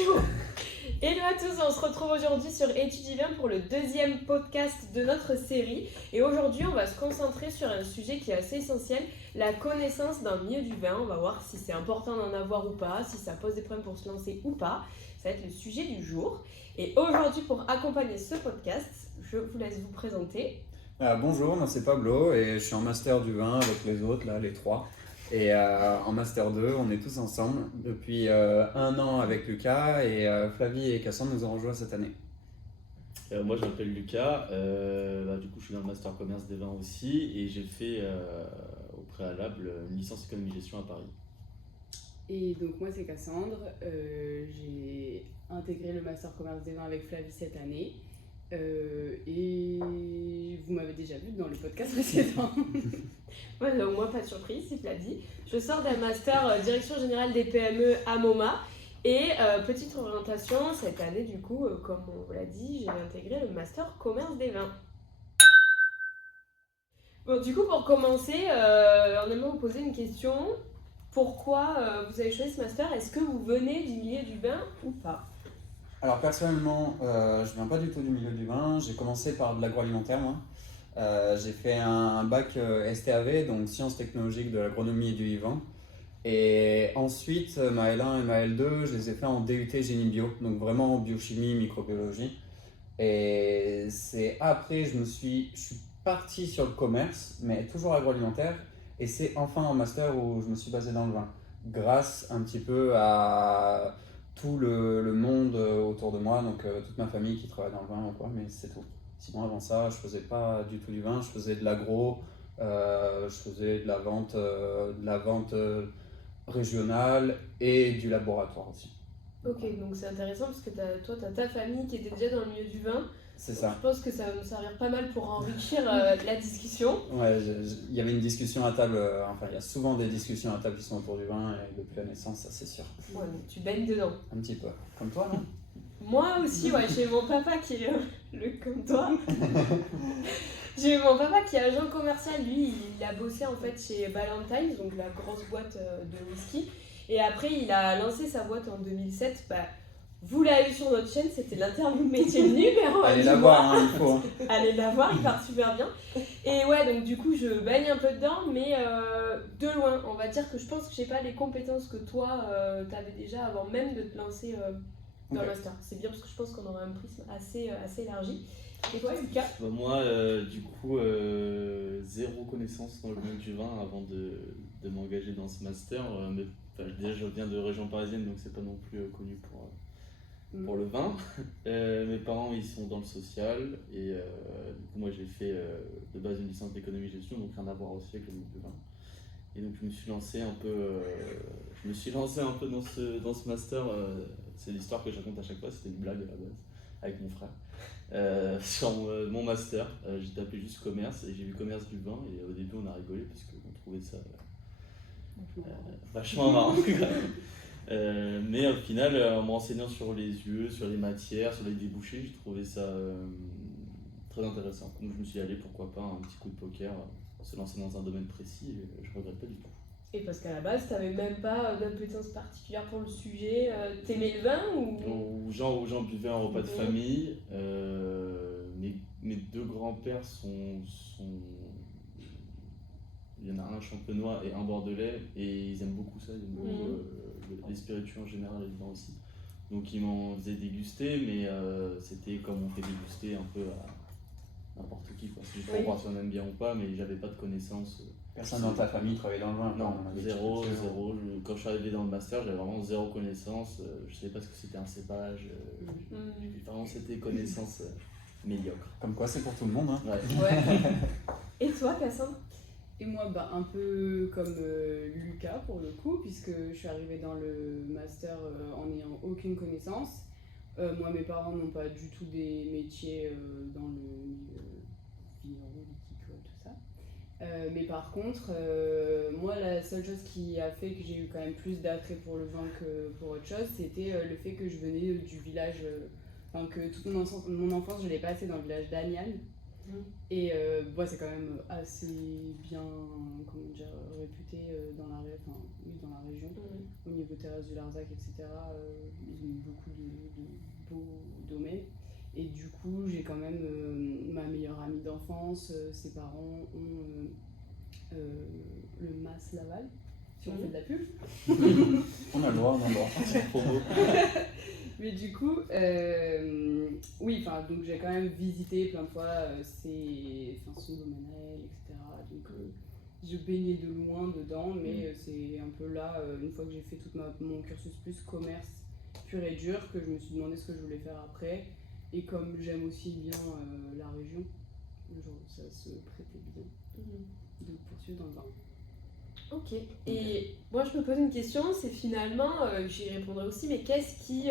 Attention. Hello à tous, on se retrouve aujourd'hui sur Étudivin pour le deuxième podcast de notre série. Et aujourd'hui, on va se concentrer sur un sujet qui est assez essentiel, la connaissance d'un milieu du vin. On va voir si c'est important d'en avoir ou pas, si ça pose des problèmes pour se lancer ou pas. Ça va être le sujet du jour. Et aujourd'hui, pour accompagner ce podcast, je vous laisse vous présenter. Bonjour, moi c'est Pablo et je suis en master du vin avec les autres, là, les trois. Et en master 2, on est tous ensemble depuis 1 an avec Lucas et Flavie et Cassandre nous ont rejoints cette année. Moi je m'appelle Lucas, du coup je suis dans le master commerce des vins aussi et j'ai fait au préalable une licence économie-gestion à Paris. Et donc moi c'est Cassandre, j'ai intégré le master commerce des vins avec Flavie cette année et vous m'avez déjà vu dans le podcast précédent. Moi, pas de surprise, c'est Flavie. Je sors d'un master direction générale des PME à MoMA. Et petite orientation, cette année du coup, comme on vous l'a dit, j'ai intégré le master commerce des vins. Bon, du coup, pour commencer, on aimerait vous poser une question. Pourquoi vous avez choisi ce master? Est-ce que vous venez du milieu du vin ou pas? Alors personnellement, je viens pas du tout du milieu du vin, j'ai commencé par de l'agroalimentaire moi. J'ai fait un bac STAV, donc sciences technologiques de l'agronomie et du vivant. Et ensuite, ma L1 et ma L2, je les ai fait en DUT génie bio, donc vraiment biochimie, microbiologie. Et c'est après, je suis parti sur le commerce, mais toujours agroalimentaire. Et c'est enfin en master où je me suis basé dans le vin, grâce un petit peu à tout le monde autour de moi, donc toute ma famille qui travaille dans le vin ou quoi, mais c'est tout. Sinon, avant ça, je faisais pas du tout du vin, je faisais de l'agro, je faisais de la vente régionale et du laboratoire aussi. Ok, donc c'est intéressant parce que toi, tu as ta famille qui était déjà dans le milieu du vin. C'est ça. Je pense que ça va me servir pas mal pour enrichir la discussion. Ouais, il y avait une discussion à table, enfin il y a souvent des discussions à table qui sont autour du vin et depuis la naissance, ça c'est sûr. Ouais, donc tu baignes dedans. Un petit peu. Comme toi, non? Moi aussi, ouais, j'ai mon papa qui est comme toi. J'ai mon papa qui est agent commercial, lui, il a bossé en fait chez Ballantine's, donc la grosse boîte de whisky. Et après, il a lancé sa boîte en 2007. Vous l'avez vu sur notre chaîne, c'était l'interview métier numéro 1. Allez la voir, hein, il faut. Allez la voir, il part super bien. Et ouais, donc du coup, je baigne un peu dedans, mais de loin. On va dire que je pense que j'ai pas les compétences que toi, t'avais déjà avant même de te lancer dans le master. C'est bien parce que je pense qu'on aura un prisme assez élargi. Et toi, Lucas? Moi du coup zéro connaissance dans le monde du vin avant de m'engager dans ce master. Déjà je viens de région parisienne donc c'est pas non plus connu pour le vin. Mes parents ils sont dans le social et du coup moi j'ai fait de base une licence d'économie-gestion donc rien à voir aussi avec le monde du vin. Et donc je me suis lancé un peu dans ce master. C'est l'histoire que je raconte à chaque fois, c'était une blague à la base avec mon frère. Sur mon master, j'ai tapé juste commerce et j'ai vu commerce du vin et au début on a rigolé parce qu'on trouvait ça vachement marrant. Mais au final, en me renseignant sur les lieux, sur les matières, sur les débouchés, j'ai trouvé ça très intéressant. Donc je me suis dit, allez, pourquoi pas un petit coup de poker, se lancer dans un domaine précis, et je regrette pas du tout. Et parce qu'à la base, t'avais même pas d'appétence particulière pour le sujet. T'aimais le vin ou... Aux gens buvaient un repas de famille. Mes deux grands-pères sont... Il y en a un champenois et un bordelais et ils aiment beaucoup ça, ils aiment beaucoup les spiritueux en général et le vin aussi. Donc ils m'en faisaient déguster, mais c'était comme on fait déguster un peu à n'importe qui, quoi. C'est juste pour voir si on aime bien ou pas, mais j'avais pas de connaissances. Personne dans ta famille travaillait dans le vin? Non, zéro. Quand je suis arrivé dans le master, j'avais vraiment zéro connaissance. Je savais pas ce que c'était un cépage. Vraiment, c'était connaissance médiocre. Comme quoi, c'est pour tout le monde, hein. Ouais. Et toi, Cassandre? Et moi, un peu comme Lucas pour le coup, puisque je suis arrivée dans le master en n'ayant aucune connaissance. Moi, mes parents n'ont pas du tout des métiers dans le milieu vigneron, viticole, tout ça. Mais par contre, moi, la seule chose qui a fait que j'ai eu quand même plus d'attrait pour le vin que pour autre chose, c'était le fait que je venais du village, que toute mon enfance, je l'ai passé dans le village d'Agnan. Et c'est quand même assez bien réputé dans la région. Au niveau Thérèse du Larzac, etc. Ils ont beaucoup de beaux domaines. Et du coup, j'ai quand même ma meilleure amie d'enfance, ses parents ont le MAS Laval, si on fait de la pub. On a le droit, on a le droit. Mais du coup, donc j'ai quand même visité plein de fois son domaine à elle, etc. Donc je baignais de loin dedans, mais c'est un peu là, une fois que j'ai fait tout mon cursus plus commerce pur et dur, que je me suis demandé ce que je voulais faire après. Et comme j'aime aussi bien la région, ça se prêtait bien de poursuivre dans le vin. Ok. Et moi je me pose une question, c'est finalement, j'y répondrai aussi, mais qu'est-ce qui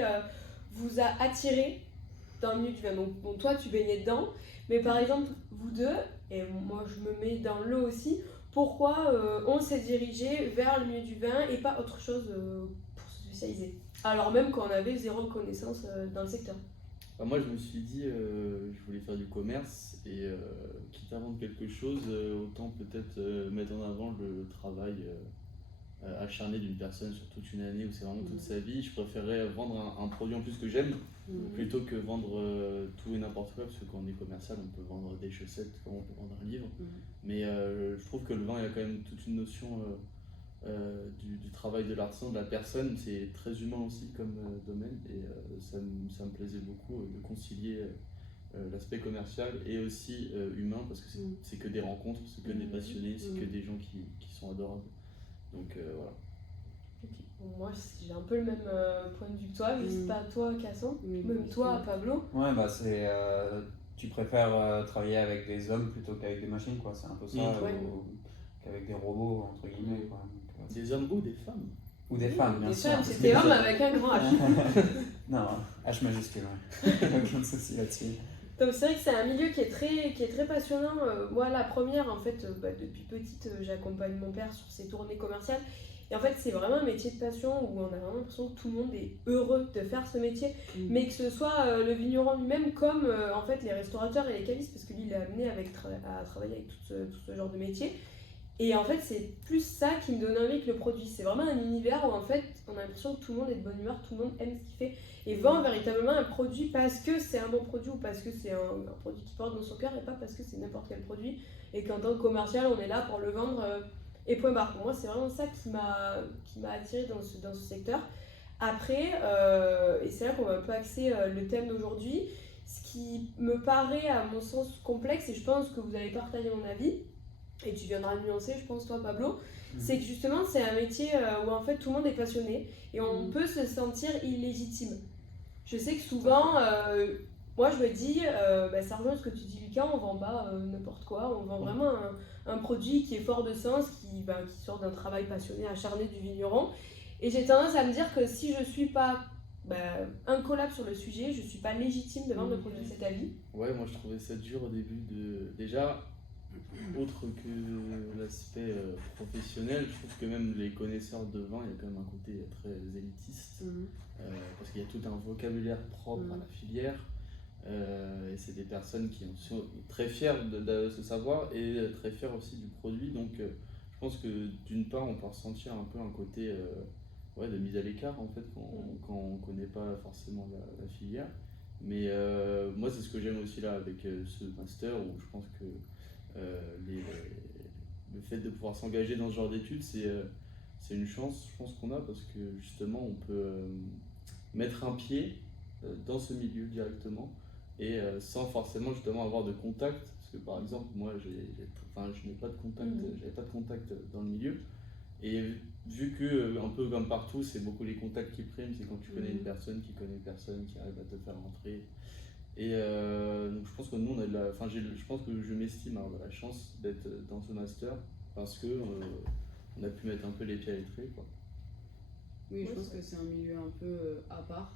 vous a attiré dans le milieu du vin? Donc bon, toi tu baignais dedans, mais par exemple vous deux, et moi je me mets dans l'eau aussi, pourquoi on s'est dirigé vers le milieu du vin et pas autre chose pour se spécialiser? Alors même qu'on avait zéro connaissance dans le secteur. Moi je me suis dit je voulais faire du commerce et quitte à vendre quelque chose, autant peut-être mettre en avant le travail acharné d'une personne sur toute une année où c'est vraiment toute sa vie. Je préférais vendre un produit en plus que j'aime plutôt que vendre tout et n'importe quoi, parce que quand on est commercial on peut vendre des chaussettes comme on peut vendre un livre. Mais je trouve que le vin, il y a quand même toute une notion du travail de l'artisan, de la personne. C'est très humain aussi comme domaine et ça me plaisait beaucoup de concilier l'aspect commercial et aussi humain, parce que c'est que des rencontres, c'est que des passionnés, c'est que des gens qui sont adorables. Donc voilà. Okay. Bon, moi j'ai un peu le même point de vue que toi, je sais pas toi Casson, même toi Pablo. Ouais, bah c'est. Tu préfères travailler avec des hommes plutôt qu'avec des machines, quoi. C'est un peu ça, qu'avec des robots, entre guillemets, quoi. Donc, des hommes ou des femmes? Ou des femmes, bien sûr. Des femmes, c'était homme avec un grand H. Non, H majuscule, ouais. Aucun souci là-dessus. Donc c'est vrai que c'est un milieu qui est très passionnant. Moi la première, en fait, depuis petite, j'accompagne mon père sur ses tournées commerciales. Et en fait c'est vraiment un métier de passion où on a vraiment l'impression que tout le monde est heureux de faire ce métier. Mais que ce soit le vigneron lui-même comme en fait les restaurateurs et les cavistes, parce que lui il est amené à travailler avec tout ce genre de métier. Et en fait, c'est plus ça qui me donne envie que le produit. C'est vraiment un univers où en fait, on a l'impression que tout le monde est de bonne humeur, tout le monde aime ce qu'il fait et vend véritablement un produit parce que c'est un bon produit ou parce que c'est un produit qui porte dans son cœur et pas parce que c'est n'importe quel produit et qu'en tant que commercial, on est là pour le vendre et point barre. Pour moi, c'est vraiment ça qui m'a attiré dans ce secteur. Après, et c'est là qu'on va un peu axer le thème d'aujourd'hui, ce qui me paraît à mon sens complexe, et je pense que vous allez partager mon avis, et tu viendras le nuancer, je pense, toi, Pablo, c'est que justement, c'est un métier où en fait tout le monde est passionné et on peut se sentir illégitime. Je sais que souvent, moi je me dis, ça rejoint ce que tu dis, Lucas, on vend pas n'importe quoi, on vend vraiment un produit qui est fort de sens, qui sort d'un travail passionné, acharné du vigneron. Et j'ai tendance à me dire que si je suis pas incollable sur le sujet, je suis pas légitime de vendre le produit de cet avis. Ouais, moi je trouvais ça dur au début déjà. Autre que l'aspect professionnel, je trouve que même les connaisseurs de vin, il y a quand même un côté très élitiste, parce qu'il y a tout un vocabulaire propre à la filière, et c'est des personnes qui sont très fières de ce savoir et très fières aussi du produit. Donc je pense que d'une part on peut ressentir un peu un côté de mise à l'écart en fait quand on ne connaît pas forcément la filière. Mais moi c'est ce que j'aime aussi là avec ce master, où je pense que le fait de pouvoir s'engager dans ce genre d'études, c'est une chance, je pense, qu'on a, parce que justement on peut mettre un pied dans ce milieu directement et sans forcément justement avoir de contact, parce que par exemple moi je n'ai pas de contact, j'avais pas de contact dans le milieu, et vu que un peu comme partout c'est beaucoup les contacts qui priment, c'est quand tu connais une personne qui connaît une personne qui arrive à te faire rentrer. Et donc je pense que nous on a je pense que je m'estime avoir la chance d'être dans ce master parce que on a pu mettre un peu les pieds à l'étrier, quoi. Oui, je pense que c'est un milieu un peu à part,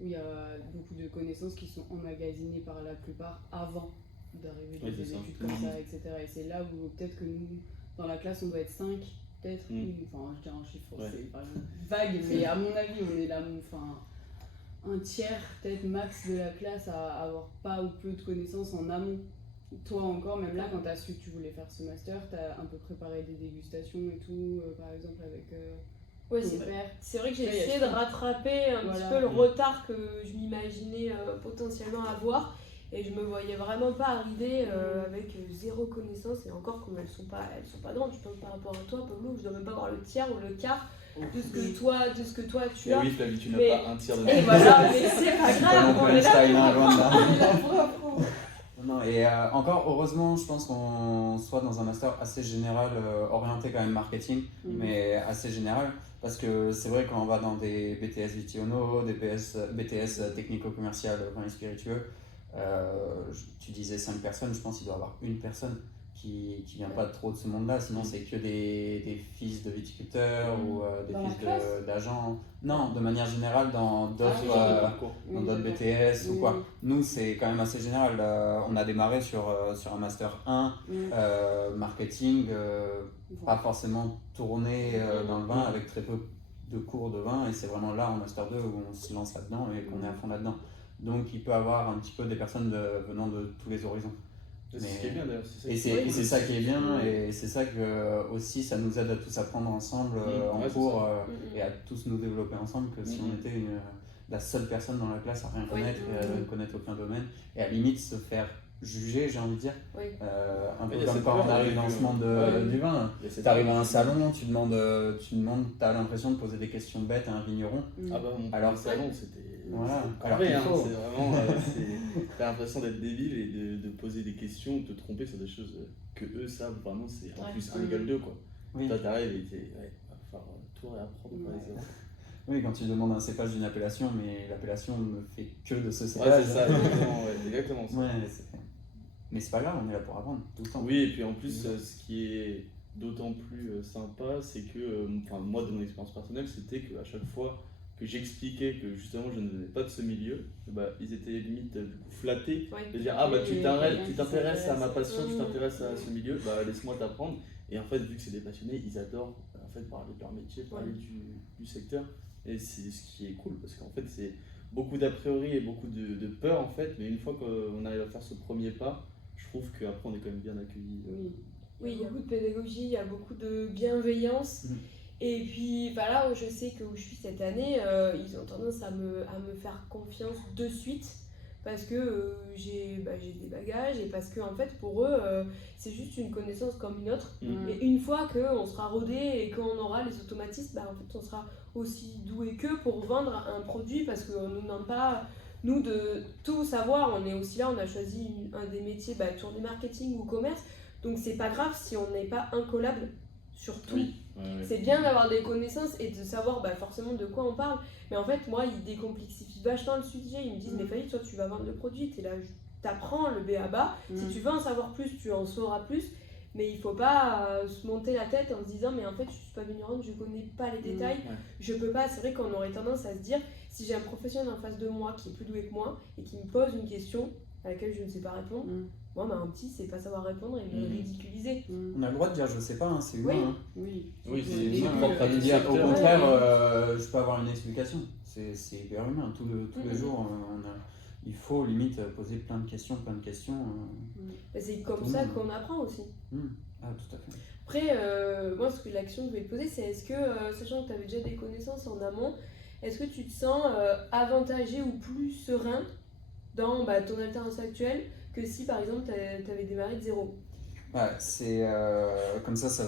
où il y a beaucoup de connaissances qui sont emmagasinées par la plupart avant d'arriver dans des études comme ça, etc. Et c'est là où peut-être que nous, dans la classe, on doit être 5, peut-être, je dirais un chiffre, c'est pas vague, mais à mon avis, on est là, un tiers, peut-être max de la classe à avoir pas ou peu de connaissances en amont toi encore, même là, quand tu as su que tu voulais faire ce master, tu as un peu préparé des dégustations et tout, par exemple avec Ouais, ton c'est vrai. père. C'est vrai que j'ai Ça, il y a essayé ça. de rattraper un petit Voilà. peu le retard que je m'imaginais potentiellement avoir. Et je me voyais vraiment pas arriver avec zéro connaissance. Et encore, comme elles sont pas grandes, je pense par rapport à toi, Pablo, je dois même pas avoir le tiers ou le quart de ce que toi tu Et as. oui, Flavie, tu n'as Mais- pas un tiers de Et voilà, mais c'est pas grave, on est là Einstein, pour hein, apprendre. loin de là. On est là pour apprendre. Non, et encore, heureusement, je pense qu'on soit dans un master assez général, orienté quand même marketing, mais assez général, parce que c'est vrai quand on va dans des BTS Vitiono, des BTS technico-commercial, enfin, et spiritueux, tu disais 5 personnes, je pense qu'il doit y avoir une personne qui vient pas trop de ce monde-là, sinon c'est que des fils de viticulteurs ou des Dans la fils classe d'agents. Non, de manière générale, dans d'autres oui, dans d'autres BTS ou quoi. Oui. Nous, c'est quand même assez général. On a démarré sur un Master 1, marketing, pas forcément tourné dans le vin, avec très peu de cours de vin, et c'est vraiment là, en Master 2, où on se lance là-dedans et qu'on est à fond là-dedans. Donc, il peut avoir un petit peu des personnes venant de tous les horizons. C'est ce qui est bien d'ailleurs. Et c'est ça qui est bien, et c'est ça que aussi ça nous aide à tous apprendre ensemble en ouais, cours et à tous nous développer ensemble, que si on était la seule personne dans la classe à rien connaître et à ne connaître aucun domaine, et à limite se faire juger, j'ai envie de dire, un peu Il y a comme cette quand peur on arrive dans ce monde du vin. Tu arrives à un salon, tu demandes, t'as l'impression de poser des questions bêtes à un vigneron. Ah bah mon Alors, salon, c'était. Voilà. C'est Alors vrai, qu'il hein, faut. c'est vraiment. T'as l'impression d'être débile et de poser des questions, de te tromper sur des choses que eux savent vraiment, c'est en plus 1 égale 2 quoi. Oui. Toi t'arrives et t'es. Ouais, va falloir tout réapprendre par exemple. Oui, quand tu demandes un cépage d'une appellation, mais l'appellation ne fait que de ce Ouais, cépage. c'est ça, exactement ça. Ouais, mais c'est pas grave, on est là pour apprendre tout le temps. Oui, et puis en plus, ce qui est d'autant plus sympa, c'est que, moi, de mon expérience personnelle, c'était qu'à chaque fois que j'expliquais que justement je ne venais pas de ce milieu, bah, ils étaient limite du coup flattés de dire ah bah tu t'intéresses à ma passion, tu t'intéresses à ce milieu, bah laisse-moi t'apprendre. Et en fait, vu que c'est des passionnés, ils adorent en fait parler de leur métier, parler du secteur, et c'est ce qui est cool parce qu'en fait c'est beaucoup d'a priori et beaucoup de peur en fait, mais une fois qu'on arrive à faire ce premier pas, je trouve qu'après on est quand même bien accueillis. Oui, il y a beaucoup de pédagogie, il y a beaucoup de bienveillance. Et puis là où je sais que où je suis cette année, ils ont tendance à me faire confiance de suite parce que j'ai des bagages et parce que en fait pour eux c'est juste une connaissance comme une autre. Et une fois qu'on sera rodé et qu'on aura les automatismes, en fait on sera aussi doué qu'eux pour vendre un produit parce qu'on ne nous demande pas nous de tout savoir. On est aussi là, on a choisi un des métiers tourné marketing ou commerce, donc c'est pas grave si on n'est pas incollable sur tout. C'est bien d'avoir des connaissances et de savoir forcément de quoi on parle, mais en fait moi ils décomplexifient vachement le sujet. Ils me disent mais Fanny, toi tu vas vendre le produit, t'es là, t'apprends le b.a.-ba, si tu veux en savoir plus tu en sauras plus, mais il faut pas se monter la tête en se disant mais en fait je suis pas vigneronne, je connais pas les détails, je peux pas. C'est vrai qu'on aurait tendance à se dire si j'ai un professionnel en face de moi qui est plus doué que moi et qui me pose une question à laquelle je ne sais pas répondre, moi un petit c'est pas savoir répondre et me ridiculiser. On a le droit de dire je sais pas, hein, c'est humain. Oui, c'est humain. propre à lui dire. Au contraire, je peux avoir une explication. C'est hyper humain. Tous les jours, il faut limite poser plein de questions. C'est comme ça qu'on apprend aussi. Ah, tout à fait. Après, moi, l'action que je vais te poser, c'est est-ce que, sachant que tu avais déjà des connaissances en amont, est-ce que tu te sens avantagé ou plus serein dans ton alternance actuelle que si, par exemple, tu avais démarré de zéro? C'est comme ça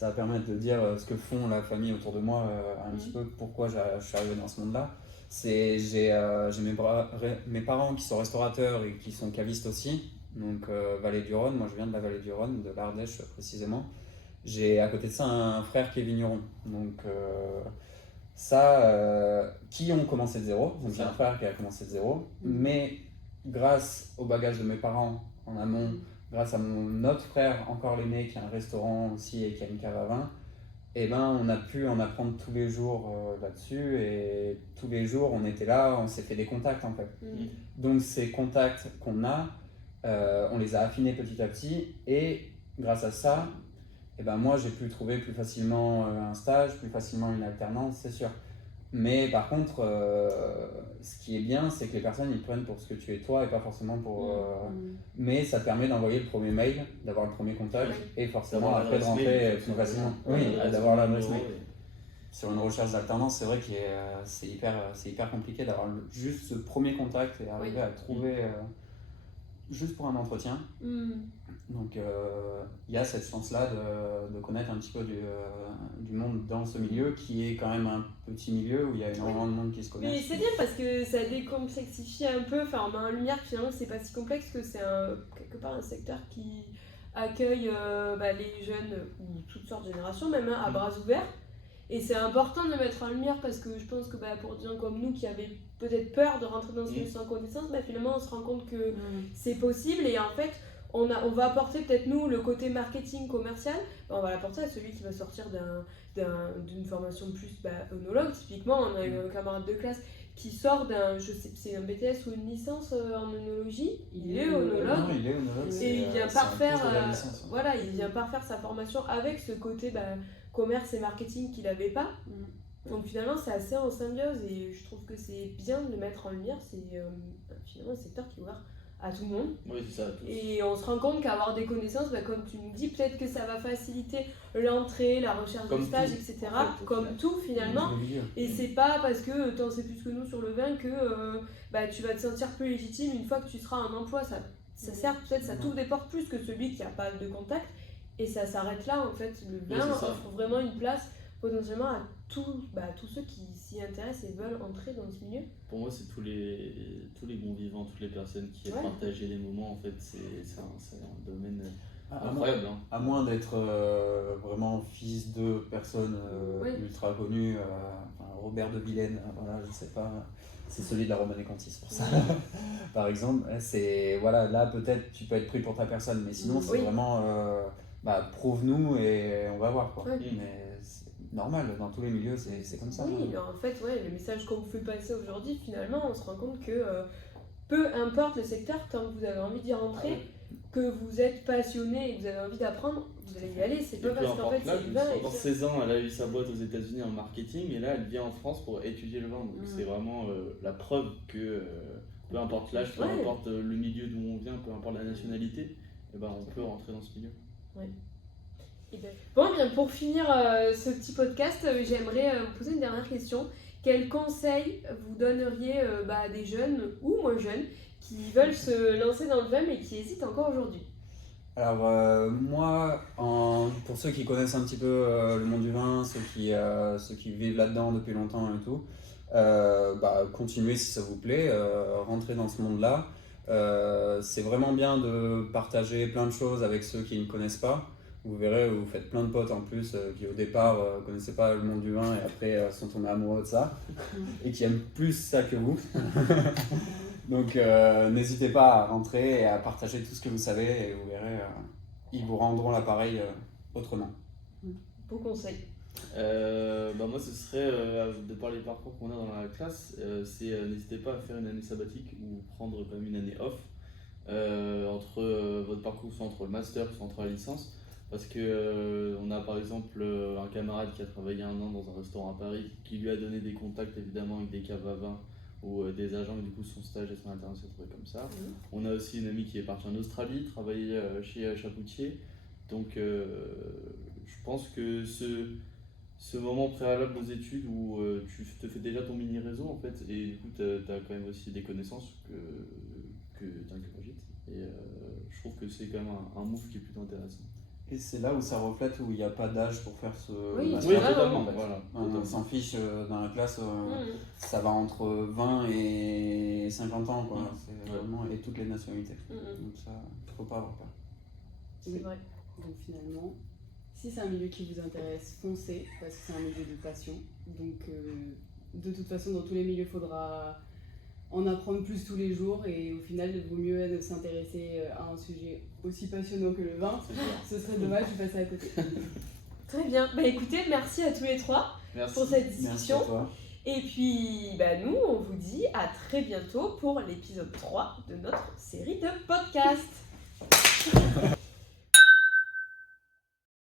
va permettre de dire ce que font la famille autour de moi, un petit peu pourquoi je suis arrivé dans ce monde-là. J'ai mes parents qui sont restaurateurs et qui sont cavistes aussi, donc Vallée du Rhône. Moi je viens de la Vallée du Rhône, de l'Ardèche précisément. J'ai à côté de ça un frère qui est vigneron, donc qui ont commencé de zéro. Donc j'ai un frère qui a commencé de zéro, mais grâce au bagage de mes parents en amont, grâce à mon autre frère, encore l'aîné, qui a un restaurant aussi et qui a une cave à vin, on a pu en apprendre tous les jours là-dessus, et tous les jours on était là, on s'est fait des contacts en fait. Donc ces contacts qu'on a, on les a affinés petit à petit, et grâce à ça, moi j'ai pu trouver plus facilement un stage, plus facilement une alternance, c'est sûr. Mais par contre, ce qui est bien, c'est que les personnes ils te prennent pour ce que tu es toi et pas forcément pour. Mais ça te permet d'envoyer le premier mail, d'avoir le premier contact et forcément D'avoir après de l'adresse rentrer mail, plus facilement. ouais, Oui, d'avoir l'adresse numéro, mail. Sur une recherche d'alternance, c'est vrai que c'est hyper compliqué d'avoir juste ce premier contact et arriver à trouver juste pour un entretien. Donc il y a cette chance-là de connaître un petit peu du monde dans ce milieu qui est quand même un petit milieu où il y a énormément de monde qui se connaît. Mais c'est bien parce que ça décomplexifie un peu, enfin on met en lumière que finalement c'est pas si complexe, que c'est quelque part un secteur qui accueille les jeunes ou toutes sortes de générations même à bras ouverts. Et c'est important de le mettre en lumière parce que je pense que pour des gens comme nous qui avaient peut-être peur de rentrer dans ce milieu sans connaissance, finalement on se rend compte que c'est possible et en fait on va apporter peut-être nous le côté marketing commercial, on va l'apporter à celui qui va sortir d'une formation plus œnologue. Typiquement on a eu un camarade de classe qui sort c'est un BTS ou une licence en œnologie, il est œnologue et il vient pas refaire sa formation avec ce côté commerce et marketing qu'il n'avait pas. Donc finalement c'est assez en symbiose et je trouve que c'est bien de le mettre en lumière. C'est finalement un secteur qui est ouvert à tout le monde. Oui, c'est ça, à tous. Et on se rend compte qu'avoir des connaissances, comme tu nous dis, peut-être que ça va faciliter l'entrée, la recherche de stage, tout, etc. en fait, comme tout finalement. Et c'est pas parce que tu en sais plus que nous sur le vin que tu vas te sentir plus légitime une fois que tu seras en emploi. Ça sert peut-être, ça t'ouvre des portes plus que celui qui n'a pas de contact. Et ça s'arrête là en fait. Le vin offre vraiment une place potentiellement à tous ceux qui s'y intéressent et veulent entrer dans ce milieu. Pour moi, c'est tous les bons vivants, toutes les personnes qui aiment partager les moments. En fait, c'est un domaine incroyable. À moins d'être vraiment fils de personnes ultra connues, Robert de Vilaine, je sais pas. C'est celui de la Romanée Contis pour ça. Par exemple, là peut-être tu peux être pris pour ta personne, mais sinon c'est vraiment prouve-nous et on va voir quoi. Mais c'est normal, dans tous les milieux c'est comme ça. Oui, en fait le message qu'on vous fait passer aujourd'hui, finalement on se rend compte que peu importe le secteur, tant que vous avez envie d'y rentrer, que vous êtes passionné et que vous avez envie d'apprendre, vous allez y aller. C'est pas parce qu'en fait c'est le vin. Dans 16 ans, elle a eu sa boîte aux États-Unis en marketing et là elle vient en France pour étudier le vin. Donc c'est vraiment la preuve que peu importe l'âge, peu importe le milieu d'où on vient, peu importe la nationalité, on peut rentrer dans ce milieu. Bon, bien pour finir ce petit podcast, j'aimerais vous poser une dernière question. Quels conseils vous donneriez à des jeunes ou moins jeunes qui veulent se lancer dans le vin mais qui hésitent encore aujourd'hui? Alors moi, pour ceux qui connaissent un petit peu le monde du vin, ceux qui vivent là-dedans depuis longtemps et tout, continuez si ça vous plaît, rentrez dans ce monde-là. C'est vraiment bien de partager plein de choses avec ceux qui ne connaissent pas. Vous verrez, vous faites plein de potes en plus qui au départ ne connaissaient pas le monde du vin et après sont tombés amoureux de ça et qui aiment plus ça que vous. Donc n'hésitez pas à rentrer et à partager tout ce que vous savez et vous verrez, ils vous rendront l'appareil autrement. Beau conseil. Moi ce serait, de par les parcours qu'on a dans la classe, n'hésitez pas à faire une année sabbatique ou prendre quand même une année off entre votre parcours, soit entre le master, soit entre la licence. Parce que on a par exemple un camarade qui a travaillé 1 an dans un restaurant à Paris qui lui a donné des contacts évidemment avec des caves à vin ou des agents et du coup son stage et son alternance s'est trouvé comme ça. On a aussi une amie qui est partie en Australie, travailler chez Chapoutier. Donc je pense que ce moment préalable aux études où tu te fais déjà ton mini réseau en fait et du coup tu as quand même aussi des connaissances que tu ingurgites et je trouve que c'est quand même un move qui est plutôt intéressant. Et c'est là où ça reflète où il n'y a pas d'âge pour faire ce master. Totalement. En fait. On s'en fiche dans la classe, ça va entre 20 et 50 ans, quoi. C'est vraiment, et toutes les nationalités. Donc ça, il ne faut pas avoir peur. C'est vrai. Donc finalement, si c'est un milieu qui vous intéresse, foncez, parce que c'est un milieu de passion. Donc de toute façon, dans tous les milieux, il faudra en apprendre plus tous les jours et au final, il vaut mieux de s'intéresser à un sujet aussi passionnant que le vin. Ce serait dommage de passer à côté. Très bien. Écoutez, merci à tous les trois pour cette discussion. Merci à toi. Et puis, nous, on vous dit à très bientôt pour l'épisode 3 de notre série de podcasts.